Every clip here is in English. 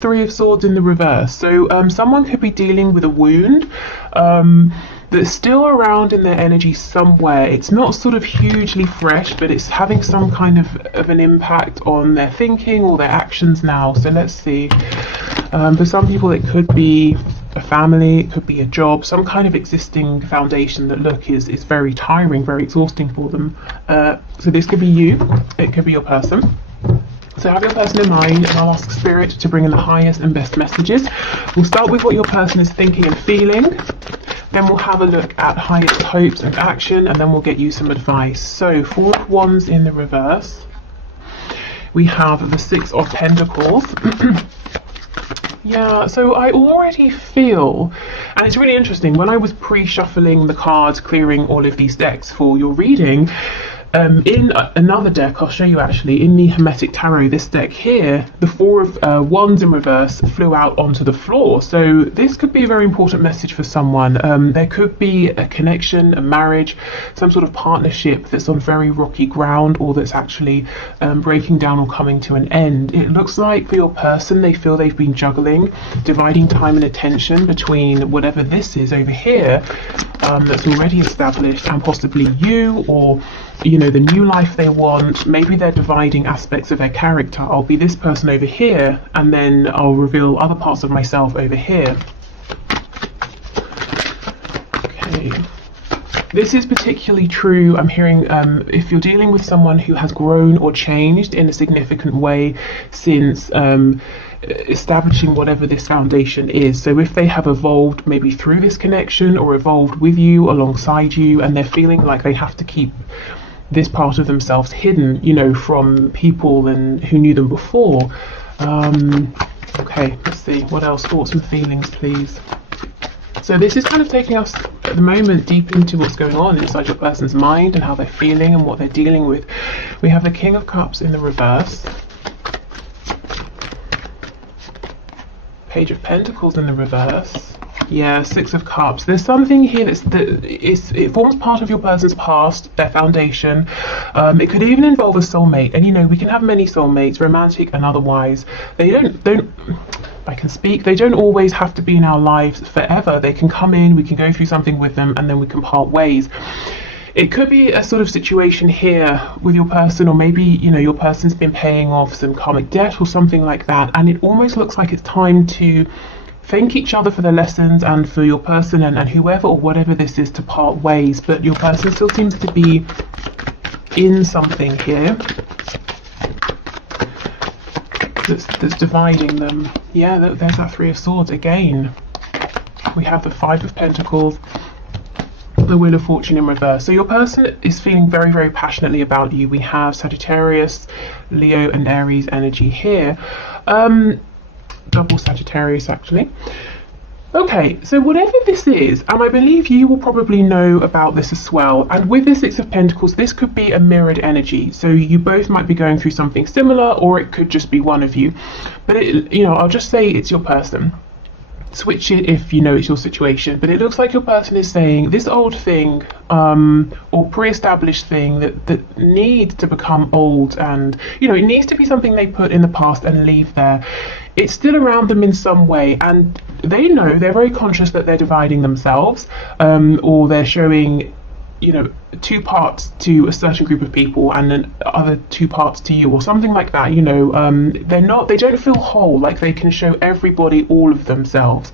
Three of Swords in the reverse. So someone could be dealing with a wound that's still around in their energy somewhere. It's not sort of hugely fresh, but it's having some kind of an impact on their thinking or their actions now. So let's see. For some people it could be a family, it could be a job, some kind of existing foundation that is very tiring, very exhausting for them. So this could be you, it could be your person. So have your person in mind, and I'll ask Spirit to bring in the highest and best messages. We'll start with what your person is thinking and feeling. Then we'll have a look at highest hopes and action, and then we'll get you some advice. So 4 of Wands in the reverse. We have the 6 of Pentacles. Yeah, so I already feel, and it's really interesting, when I was pre-shuffling the cards, clearing all of these decks for your reading, in another deck, I'll show you actually, in the Hermetic Tarot, this deck here, the 4 of Wands in reverse flew out onto the floor. So this could be a very important message for someone. There could be a connection, a marriage, some sort of partnership that's on very rocky ground, or that's actually breaking down or coming to an end. It looks like for your person, they feel they've been juggling, dividing time and attention between whatever this is over here that's already established, and possibly you, or the new life they want. Maybe they're dividing aspects of their character. I'll be this person over here, and then I'll reveal other parts of myself over here. Okay. This is particularly true, I'm hearing, if you're dealing with someone who has grown or changed in a significant way since establishing whatever this foundation is. So if they have evolved maybe through this connection, or evolved with you, alongside you, and they're feeling like they have to keep this part of themselves hidden, from people and who knew them before. Okay, let's see, what else? Thoughts and feelings, please. So this is kind of taking us at the moment deep into what's going on inside your person's mind and how they're feeling and what they're dealing with. We have the King of Cups in the reverse, Page of Pentacles in the reverse. Yeah, 6 of Cups. There's something here it forms part of your person's past, their foundation. It could even involve a soulmate, and we can have many soulmates, romantic and otherwise. They don't I can speak, they don't always have to be in our lives forever. They can come in, we can go through something with them, and then we can part ways. It could be a sort of situation here with your person, or maybe your person's been paying off some karmic debt or something like that, and it almost looks like it's time to thank each other for their lessons, and for your person and whoever or whatever this is to part ways. But your person still seems to be in something here that's dividing them. Yeah, there's that 3 of Swords again. We have the 5 of Pentacles, the Wheel of Fortune in reverse. So your person is feeling very, very passionately about you. We have Sagittarius, Leo and Aries energy here. Double Sagittarius actually. Okay, so whatever this is, and I believe you will probably know about this as well, and with the 6 of Pentacles, this could be a mirrored energy. So you both might be going through something similar, or it could just be one of you. But I'll just say it's your person. Switch it if it's your situation, but it looks like your person is saying this old thing or pre-established thing that needs to become old, and it needs to be something they put in the past and leave there. It's still around them in some way, and they know, they're very conscious that they're dividing themselves, or they're showing 2 parts to a certain group of people and then other 2 parts to you, or something like that. They don't feel whole, like they can show everybody all of themselves.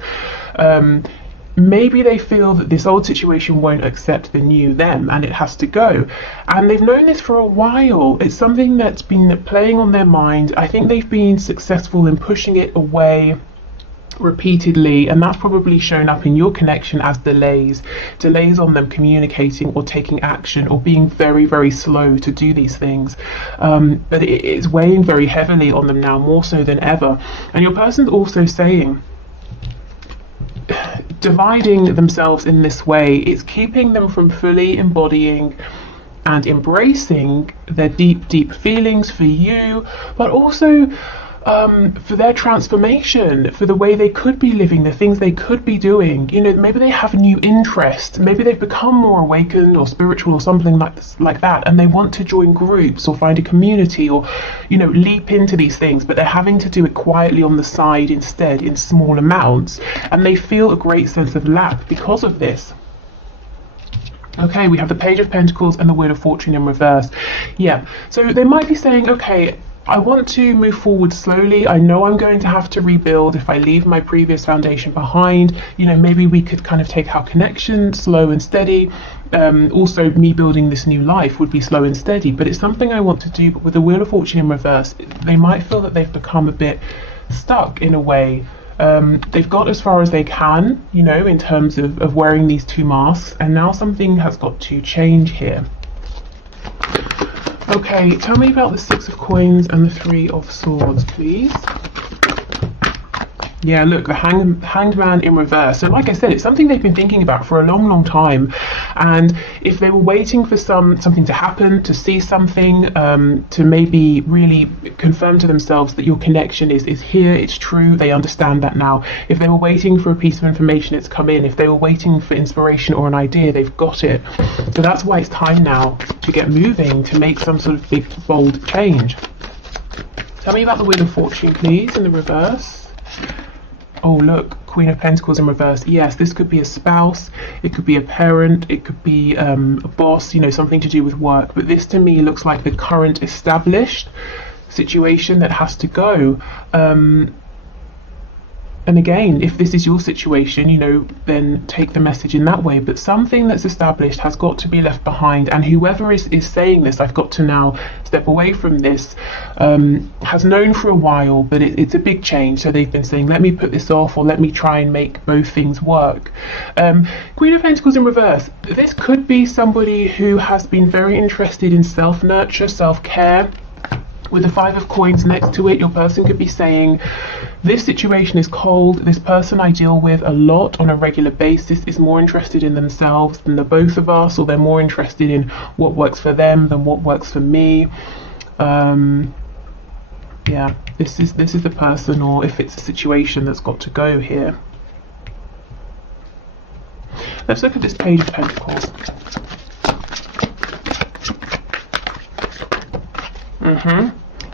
Maybe they feel that this old situation won't accept the new them, and it has to go, and they've known this for a while. It's something that's been playing on their mind. I think they've been successful in pushing it away repeatedly, and that's probably shown up in your connection as delays on them communicating or taking action, or being very, very slow to do these things. But it's weighing very heavily on them now, more so than ever. And your person's also saying, dividing themselves in this way, it's keeping them from fully embodying and embracing their deep, deep feelings for you, but also for their transformation, for the way they could be living, the things they could be doing. You know, maybe they have a new interest, maybe they've become more awakened or spiritual or something like that, and they want to join groups or find a community or, you know, leap into these things, but they're having to do it quietly on the side instead in small amounts, and they feel a great sense of lack because of this. Okay, we have the Page of Pentacles and the Wheel of Fortune in reverse. Yeah, so they might be saying, okay, I want to move forward slowly. I know I'm going to have to rebuild if I leave my previous foundation behind. You know, maybe we could kind of take our connection slow and steady. Also, me building this new life would be slow and steady, but it's something I want to do. But with the Wheel of Fortune in reverse, they might feel that they've become a bit stuck in a way. They've got as far as they can, you know, in terms of wearing these two masks, and now something has got to change here. Okay, tell me about the Six of Coins and the Three of Swords, please. Yeah, look, the Hanged Man in reverse. So like I said, it's something they've been thinking about for a long, long time. And if they were waiting for something to happen, to see something, to maybe really confirm to themselves that your connection is here, it's true, they understand that now. If they were waiting for a piece of information, it's come in. If they were waiting for inspiration or an idea, they've got it. So that's why it's time now to get moving, to make some sort of big, bold change. Tell me about the Wheel of Fortune, please, in the reverse. Oh, look, Queen of Pentacles in reverse. Yes, this could be a spouse, it could be a parent, it could be a boss, you know, something to do with work. But this to me looks like the current established situation that has to go. And again, if this is your situation, you know, then take the message in that way. But something that's established has got to be left behind. And whoever is saying this, I've got to now step away from this, has known for a while, but it's a big change. So they've been saying, let me put this off, or let me try and make both things work. Queen of Pentacles in reverse. This could be somebody who has been very interested in self-nurture, self-care. With the Five of Coins next to it, your person could be saying, this situation is cold, this person I deal with a lot on a regular basis is more interested in themselves than the both of us, or they're more interested in what works for them than what works for me. Yeah, this is the person, or if it's a situation that's got to go here. Let's look at this Page of Pentacles.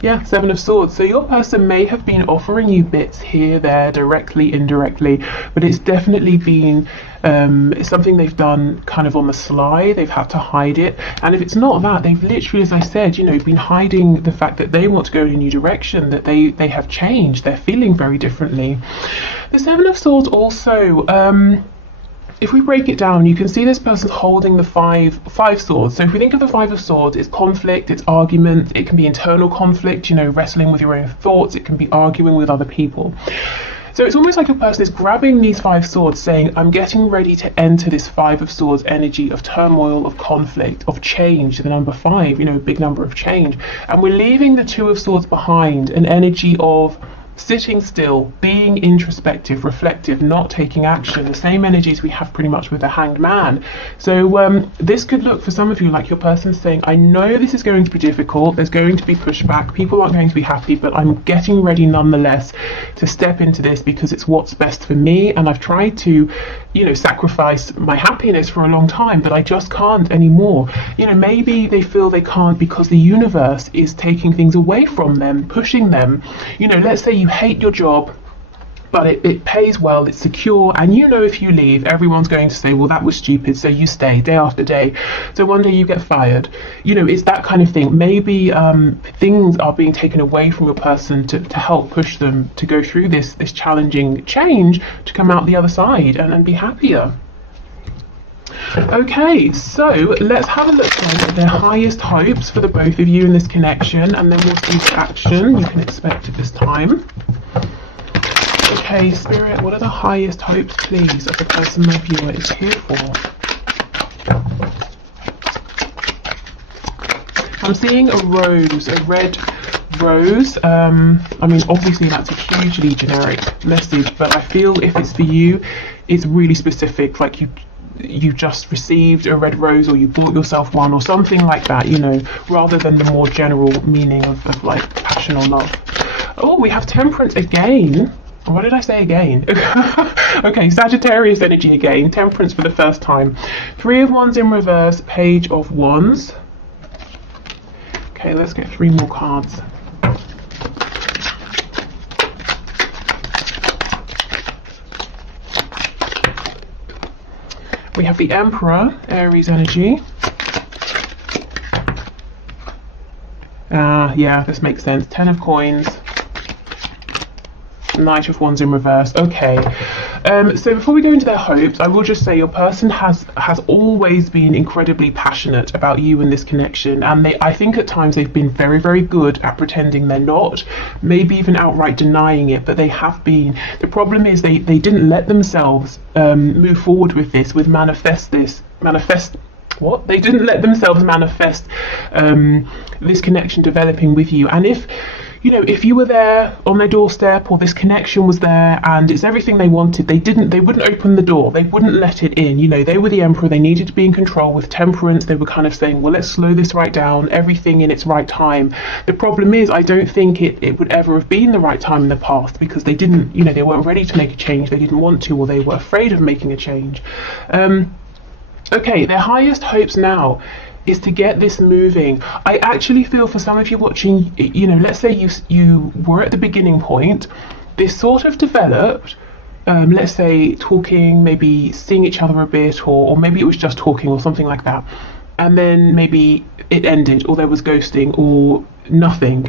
Yeah, Seven of Swords. So your person may have been offering you bits here, there, directly, indirectly, but it's definitely been it's something they've done kind of on the sly. They've had to hide it. And if it's not that, they've literally, as I said, you know, been hiding the fact that they want to go in a new direction, that they have changed, they're feeling very differently. The Seven of Swords also, if we break it down, you can see this person holding the five swords. So if we think of the Five of Swords, it's conflict, it's argument, it can be internal conflict, you know, wrestling with your own thoughts, it can be arguing with other people. So it's almost like your person is grabbing these five swords saying, I'm getting ready to enter this Five of Swords energy of turmoil, of conflict, of change, the number five, you know, a big number of change. And we're leaving the Two of Swords behind, an energy of sitting still, being introspective, reflective, not taking action, the same energies we have pretty much with the Hanged Man. So this could look for some of you like your person saying, I know this is going to be difficult, there's going to be pushback, people aren't going to be happy, but I'm getting ready nonetheless to step into this because it's what's best for me, and I've tried to, you know, sacrifice my happiness for a long time, but I just can't anymore. You know, maybe they feel they can't because the universe is taking things away from them, pushing them. You know, let's say you hate your job, but it pays well, it's secure, and you know if you leave, everyone's going to say, well, that was stupid, so you stay day after day. So one day you get fired. You know, it's that kind of thing. Maybe things are being taken away from your person to help push them to go through this challenging change, to come out the other side and be happier. Okay, so let's have a look at their highest hopes for the both of you in this connection, and then we'll see the action you can expect at this time. Okay, Spirit, what are the highest hopes, please, of the person my viewer is here for? I'm seeing a rose, a red rose. I mean, obviously that's a hugely generic message, but I feel if it's for you, it's really specific, like you just received a red rose, or you bought yourself one, or something like that, you know, rather than the more general meaning of like passion or love. Oh, we have Temperance again. What did I say again? Okay, Sagittarius energy again. Temperance for the first time. 3 of Wands in reverse, Page of Wands. Okay, let's get 3 more cards. We have the Emperor, Aries energy. Yeah, this makes sense. 10 of Coins. Knight of Wands in reverse. Okay, so before we go into their hopes, I will just say your person has always been incredibly passionate about you and this connection, and I think at times they've been very, very good at pretending they're not, maybe even outright denying it, but they have been. The problem is they didn't let themselves move forward with this, with they didn't let themselves manifest this connection developing with you. And if you were there on their doorstep, or this connection was there and it's everything they wanted, they wouldn't open the door, they wouldn't let it in. They were the Emperor, they needed to be in control. With Temperance, they were kind of saying, well, let's slow this right down, everything in its right time. The problem is, I don't think it would ever have been the right time in the past, because they didn't, they weren't ready to make a change, they didn't want to, or they were afraid of making a change. Okay, their highest hopes now is to get this moving. I actually feel for some of you watching, let's say you were at the beginning point, this sort of developed, let's say talking, maybe seeing each other a bit, or maybe it was just talking or something like that, and then maybe it ended, or there was ghosting, or nothing,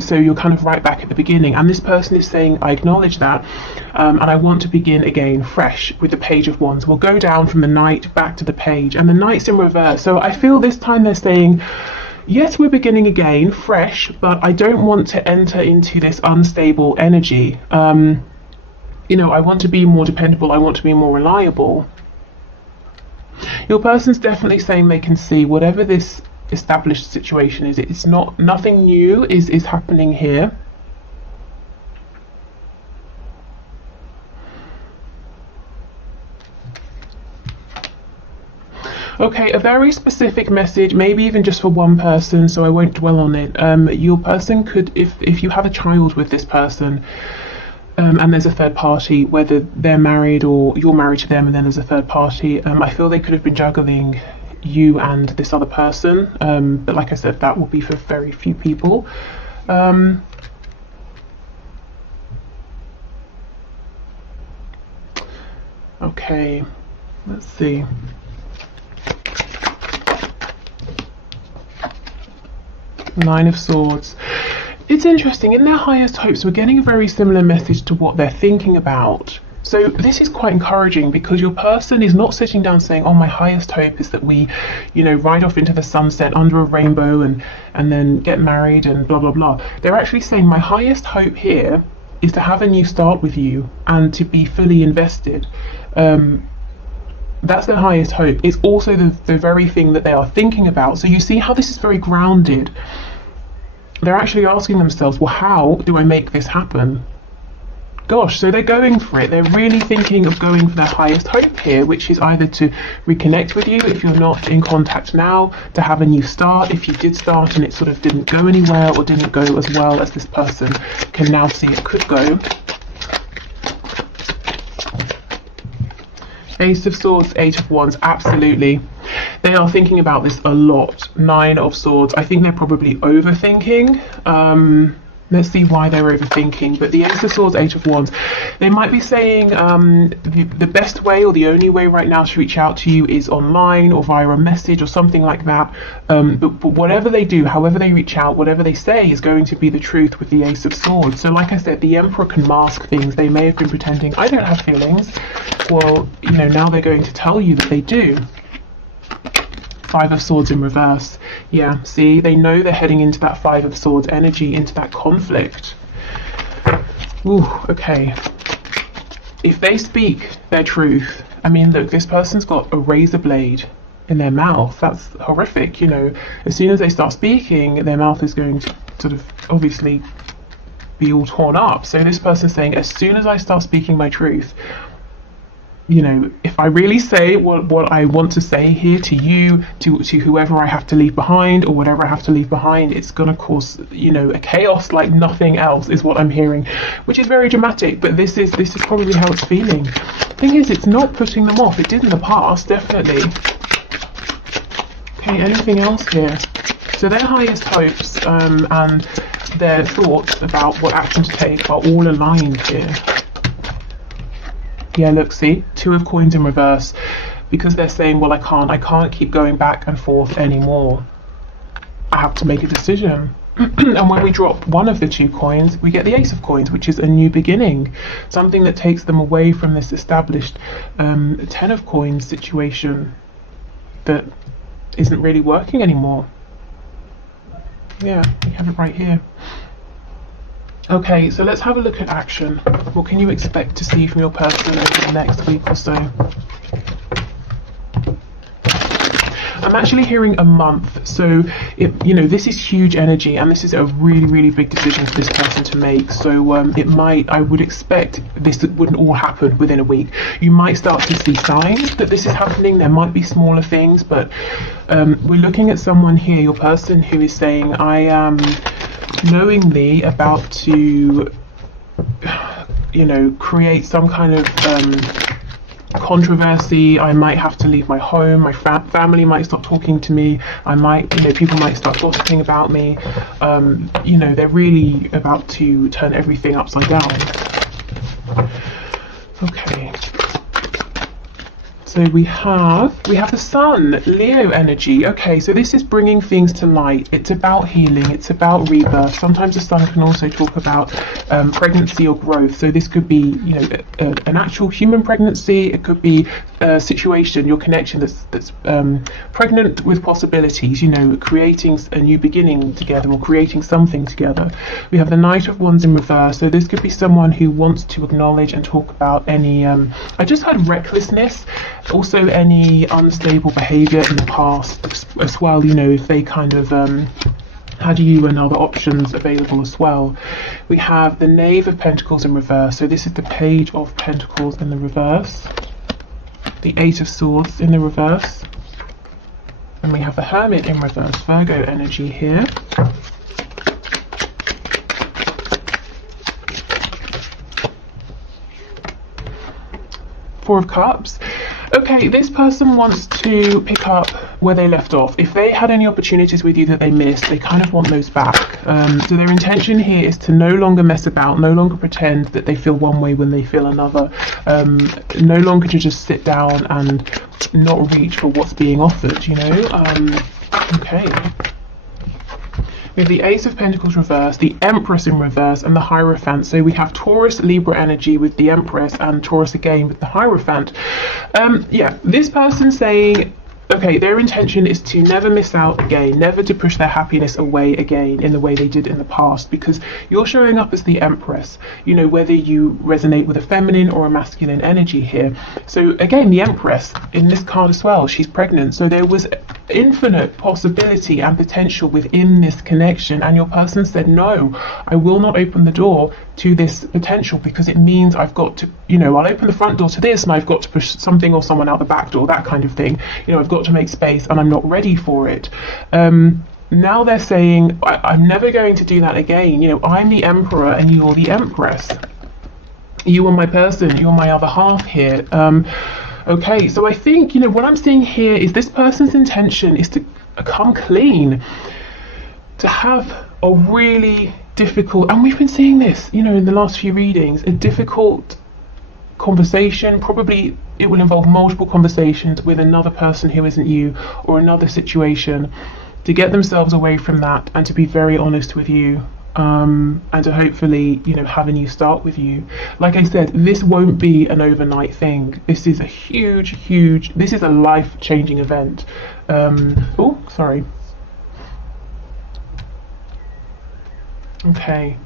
so you're kind of right back at the beginning. And this person is saying, I acknowledge that, and I want to begin again fresh with the Page of Wands. We'll go down from the Knight back to the Page, and the Knight's in reverse. So I feel this time they're saying, yes, we're beginning again fresh, but I don't want to enter into this unstable energy. I want to be more dependable, I want to be more reliable. Your person's definitely saying they can see whatever this established situation is, it's nothing new is happening here. Okay, a very specific message, maybe even just for one person, so I won't dwell on it. Your person could, if you have a child with this person, and there's a third party, whether they're married or you're married to them and then there's a third party, I feel they could have been juggling you and this other person, but like I said, that will be for very few people. Okay, let's see. Nine of Swords. It's interesting, in their highest hopes we're getting a very similar message to what they're thinking about. So this is quite encouraging, because your person is not sitting down saying, oh, my highest hope is that we, ride off into the sunset under a rainbow and then get married and blah, blah, blah. They're actually saying, my highest hope here is to have a new start with you and to be fully invested. That's their highest hope. It's also the very thing that they are thinking about. So you see how this is very grounded. They're actually asking themselves, well, how do I make this happen? Gosh, so they're going for it. They're really thinking of going for their highest hope here, which is either to reconnect with you if you're not in contact now, to have a new start if you did start and it sort of didn't go anywhere or didn't go as well as this person can now see it could go. Ace of Swords, Eight of Wands, absolutely. They are thinking about this a lot. Nine of Swords, I think they're probably overthinking. Let's see why they're overthinking. But the Ace of Swords, Eight of Wands, they might be saying the best way or the only way right now to reach out to you is online or via a message or something like that. But whatever they do, however they reach out, whatever they say is going to be the truth with the Ace of Swords. So like I said, the Emperor can mask things. They may have been pretending, I don't have feelings. Well, now they're going to tell you that they do. Five of Swords in reverse. Yeah, see, they know they're heading into that Five of Swords energy, into that conflict. Ooh, okay. If they speak their truth, I mean, look, this person's got a razor blade in their mouth. That's horrific, As soon as they start speaking, their mouth is going to sort of obviously be all torn up. So this person's saying, as soon as I start speaking my truth, you know, if I really say what I want to say here to you, to whoever I have to leave behind, or whatever I have to leave behind, it's going to cause, you know, a chaos like nothing else, is what I'm hearing, which is very dramatic. But this is probably how it's feeling. Thing is, it's not putting them off. It did in the past, definitely. Okay, anything else here? So their highest hopes and their thoughts about what action to take are all aligned here. Yeah, look, see, 2 of coins in reverse, because they're saying, well, I can't keep going back and forth anymore. I have to make a decision. And when we drop one of the 2 coins, we get the Ace of Coins, which is a new beginning, something that takes them away from this established 10 of Coins situation that isn't really working anymore. Yeah, we have it right here. Okay, so let's have a look at action. What can you expect to see from your person over the next week or so? I'm actually hearing a month, so you know, this is huge energy, and this is a really big decision for this person to make. So I would expect this wouldn't all happen within a week. You might start to see signs that this is happening. There might be smaller things, but we're looking at someone here, your person, who is saying, I am knowingly about to, you know, create some kind of controversy. I might have to leave my home. My family might stop talking to me. I might, you know, people might start gossiping about me. You know, they're really about to turn everything upside down. Okay. So we have the Sun, Leo energy. Okay, so this is bringing things to light. It's about healing. It's about rebirth. Sometimes the Sun can also talk about pregnancy or growth. So this could be, you know, an actual human pregnancy. It could be a situation, your connection that's pregnant with possibilities. You know, creating a new beginning together, or creating something together. We have the Knight of Wands in reverse. So this could be someone who wants to acknowledge and talk about any. I just had recklessness. Also any unstable behavior in the past as well, you know, if they kind of had you and other options available as well. We have the Knave of Pentacles in reverse. So this is the Page of Pentacles in the reverse, the 8 of Swords in the reverse, and we have the Hermit in reverse, Virgo energy here. Four of Cups. Okay, this person wants to pick up where they left off. If they had any opportunities with you that they missed, they kind of want those back. So their intention here is to no longer mess about, no longer pretend that they feel one way when they feel another, no longer to just sit down and not reach for what's being offered, you know? Okay. We have the Ace of Pentacles reversed, the Empress in reverse, and the Hierophant. So we have Taurus, Libra energy with the Empress, and Taurus again with the Hierophant. Yeah, this person saying, okay, their intention is to never miss out again, never to push their happiness away again in the way they did in the past, because you're showing up as the Empress, you know, whether you resonate with a feminine or a masculine energy here. So again, the Empress in this card as well, she's pregnant. So there was infinite possibility and potential within this connection, and your person said, no, I will not open the door to this potential, because it means I've got to, you know, I'll open the front door to this and I've got to push something or someone out the back door, that kind of thing. You know, I've got to make space and I'm not ready for it. Now they're saying, I'm never going to do that again. You know, I'm the Emperor and you're the Empress. You are my person, you're my other half here. Okay, so I think, you know, what I'm seeing here is this person's intention is to come clean, to have a really difficult, and we've been seeing this, you know, in the last few readings, a difficult conversation. Probably it will involve multiple conversations with another person who isn't you, or another situation, to get themselves away from that and to be very honest with you, and to hopefully, you know, have a new start with you. Like I said, this won't be an overnight thing. This is a huge, this is a life-changing event. Oh, sorry. Okay,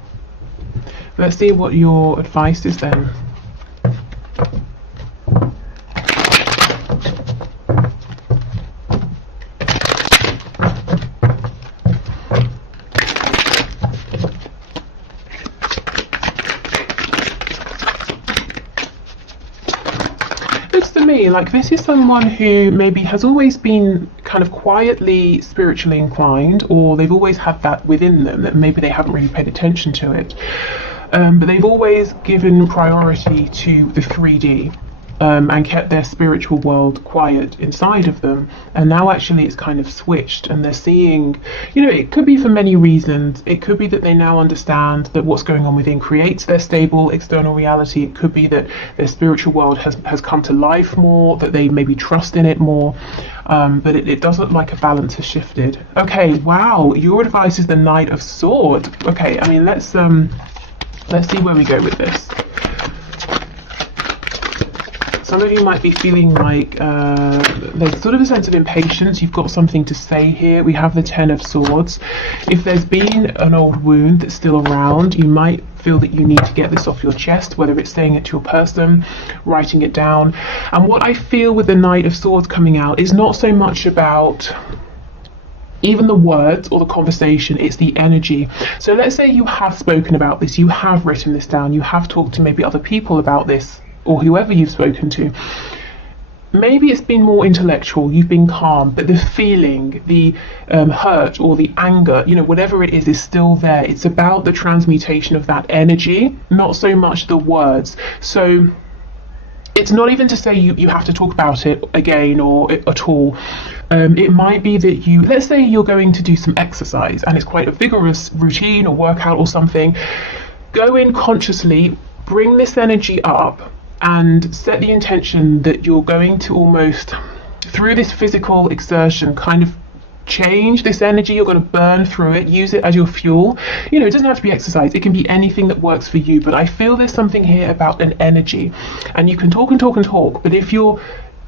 let's see what your advice is then. me, like this is someone who maybe has always been kind of quietly spiritually inclined, or they've always had that within them, that maybe they haven't really paid attention to it. But they've always given priority to the 3D. And kept their spiritual world quiet inside of them, and now actually it's kind of switched, and they're seeing, you know, it could be for many reasons. It could be that they now understand that what's going on within creates their stable external reality. It could be that their spiritual world has come to life more, that they maybe trust in it more, but it does look like a balance has shifted. Okay, wow, your advice is the Knight of Swords. Okay, I mean, let's see where we go with this. Some of you might be feeling like there's sort of a sense of impatience. You've got something to say here. We have the Ten of Swords. If there's been an old wound that's still around, you might feel that you need to get this off your chest, whether it's saying it to your person, writing it down. And what I feel with the Knight of Swords coming out is not so much about even the words or the conversation, it's the energy. So let's say you have spoken about this, you have written this down, you have talked to maybe other people about this, or whoever you've spoken to. Maybe it's been more intellectual, you've been calm, but the feeling, the hurt or the anger, you know, whatever it is still there. It's about the transmutation of that energy, not so much the words. So it's not even to say you have to talk about it again or at all. It might be that let's say you're going to do some exercise and it's quite a vigorous routine or workout or something. Go in consciously, bring this energy up, and set the intention that you're going to almost, through this physical exertion, kind of change this energy. You're going to burn through it, use it as your fuel. You know, it doesn't have to be exercise, it can be anything that works for you, but I feel there's something here about an energy. And you can talk and talk and talk, but if you're,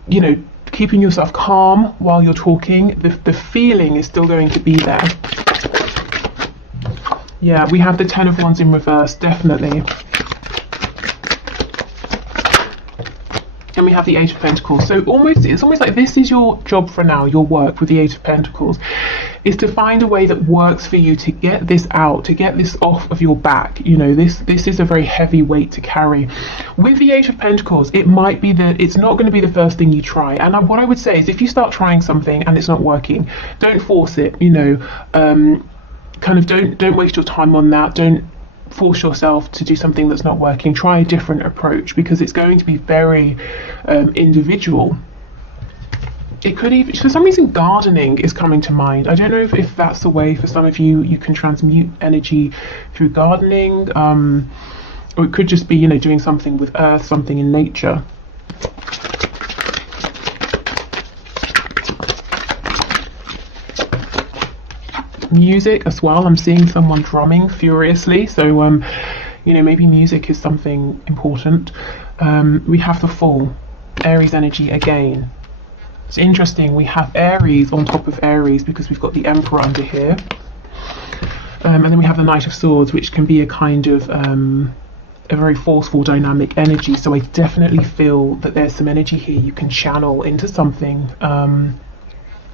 you know, keeping yourself calm while you're talking, the feeling is still going to be there. Yeah, we have the Ten of Wands in reverse, definitely. And we have the Eight of Pentacles. So it's almost like this is your job for now, your work with the Eight of Pentacles, is to find a way that works for you to get this out, to get this off of your back. You know, this is a very heavy weight to carry. With the Eight of Pentacles, it might be that it's not going to be the first thing you try. And what I would say is, if you start trying something and it's not working, don't force it, you know. Kind of don't waste your time on that. Don't force yourself to do something that's not working. Try a different approach, because it's going to be very individual. It could even, for some reason, gardening is coming to mind. I don't know if that's the way for some of you can transmute energy through gardening, or it could just be, you know, doing something with earth, something in nature. Music as well. I'm seeing someone drumming furiously, so you know, maybe music is something important. We have the Fool, Aries energy again. It's interesting, we have Aries on top of Aries because we've got the Emperor under here, and then we have the Knight of Swords, which can be a kind of a very forceful dynamic energy. So I definitely feel that there's some energy here you can channel into something.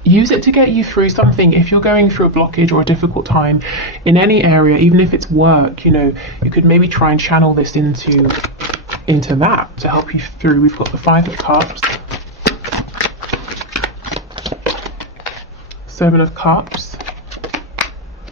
Use it to get you through something. If you're going through a blockage or a difficult time in any area, even if it's work, you know, you could maybe try and channel this into that to help you through. We've got the Five of Cups, Seven of Cups,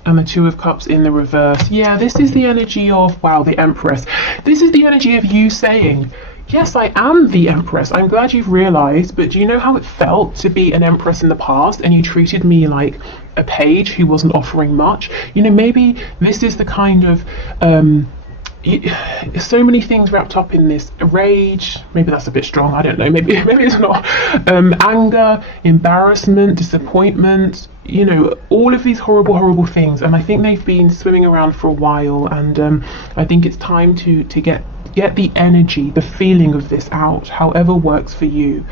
and the Two of Cups in the reverse. Yeah, this is the energy of, wow, the Empress. This is the energy of you saying, yes, I am the Empress. I'm glad you've realized, but do you know how it felt to be an Empress in the past and you treated me like a page who wasn't offering much? You know, maybe this is the kind of so many things wrapped up in this. Rage, maybe that's a bit strong, I don't know, maybe it's not. Anger, embarrassment, disappointment, you know, all of these horrible things, and I think they've been swimming around for a while, and I think it's time to get the energy, the feeling of this out, however works for you.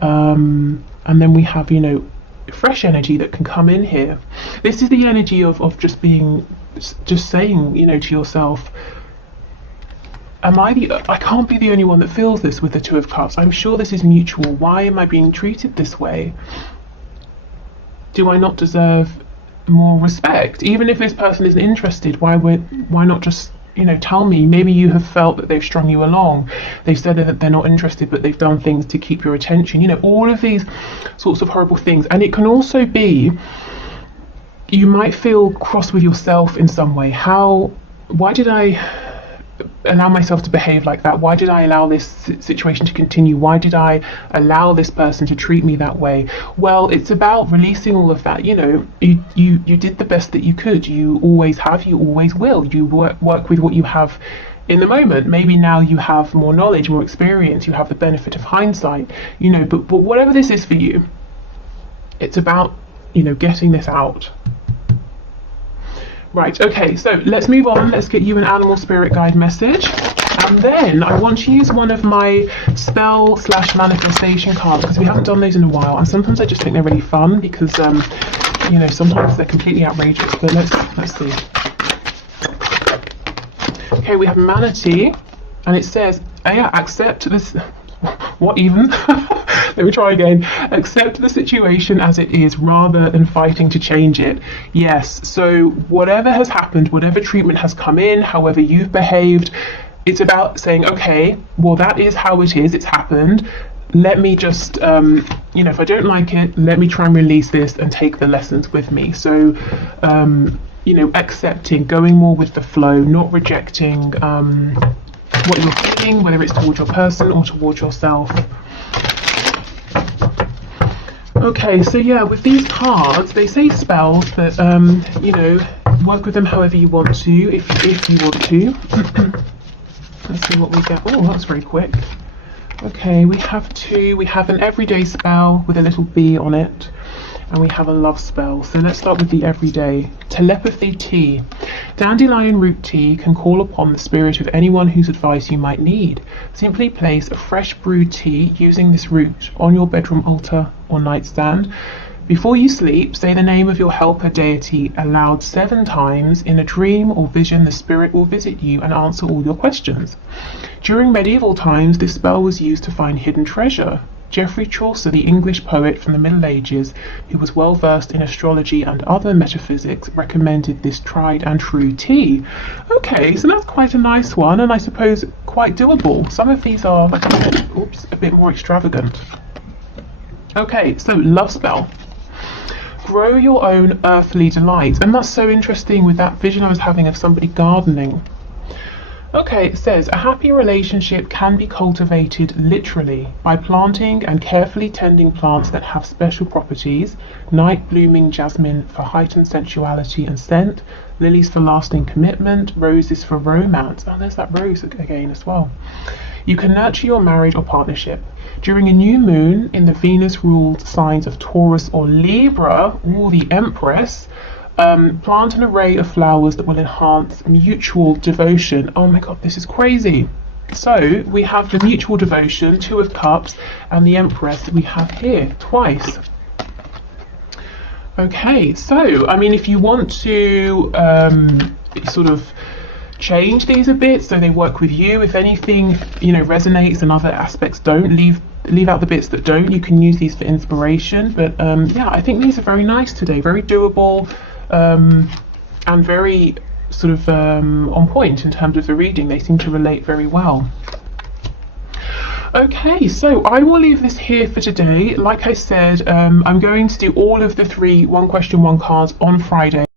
And then we have, you know, fresh energy that can come in here. This is the energy of just saying, you know, to yourself, I can't be the only one that feels this with the Two of Cups. I'm sure this is mutual. Why am I being treated this way? Do I not deserve more respect? Even if this person isn't interested, why not just tell me. Maybe you have felt that they've strung you along. They've said that they're not interested, but they've done things to keep your attention. All of these sorts of horrible things. And it can also be, you might feel cross with yourself in some way. Why did I allow myself to behave like that? Why did I allow this situation to continue? Why did I allow this person to treat me that way? Well, it's about releasing all of that. You did the best that you could. You always have, you always will. You work with what you have in the moment. Maybe now you have more knowledge, more experience, you have the benefit of hindsight, but whatever this is for you, it's about, getting this out. Right, okay, so let's move on. Let's get you an animal spirit guide message. And then I want to use one of my spell / manifestation cards, because we haven't done those in a while. And sometimes I just think they're really fun because, sometimes they're completely outrageous. But let's see. Okay, we have Manatee, and it says, accept this. What even? Let me try again. Accept the situation as it is rather than fighting to change it. Yes, so whatever has happened, whatever treatment has come in, however you've behaved, it's about saying, okay, well, that is how it is, it's happened. Let me just, if I don't like it, let me try and release this and take the lessons with me. So, accepting, going more with the flow, not rejecting what you're feeling, whether it's towards your person or towards yourself. Okay, so yeah, with these cards, they say spells, but work with them however you want to, if you want to. Let's see what we get. Oh, that's very quick. Okay, we have two. We have an everyday spell with a little bee on it, and we have a love spell. So let's start with the everyday. Telepathy tea. Dandelion root tea can call upon the spirit of anyone whose advice you might need. Simply place a fresh brewed tea using this root on your bedroom altar or nightstand. Before you sleep, say the name of your helper deity aloud 7 times. In a dream or vision, the spirit will visit you and answer all your questions. During medieval times, this spell was used to find hidden treasure. Geoffrey Chaucer, the English poet from the Middle Ages, who was well versed in astrology and other metaphysics, recommended this tried and true tea. Okay, so that's quite a nice one, and I suppose quite doable. Some of these are a bit more extravagant. Okay, so love spell. Grow your own earthly delight. And that's so interesting with that vision I was having of somebody gardening. Okay, it says, a happy relationship can be cultivated literally by planting and carefully tending plants that have special properties. Night blooming jasmine for heightened sensuality and scent, lilies for lasting commitment, roses for romance. Oh, there's that rose again as well. You can nurture your marriage or partnership. During a new moon in the Venus-ruled signs of Taurus or Libra, or the Empress, plant an array of flowers that will enhance mutual devotion. Oh my god, this is crazy. So we have the mutual devotion, 2 of Cups, and the Empress that we have here twice. Okay, so I mean, if you want to sort of change these a bit so they work with you, if anything resonates and other aspects don't, leave out the bits that don't. You can use these for inspiration, but yeah, I think these are very nice today, very doable, and very sort of on point in terms of the reading. They seem to relate very well. Okay, so I will leave this here for today. Like I said, I'm going to do all of the 3 one question, one cards on Friday.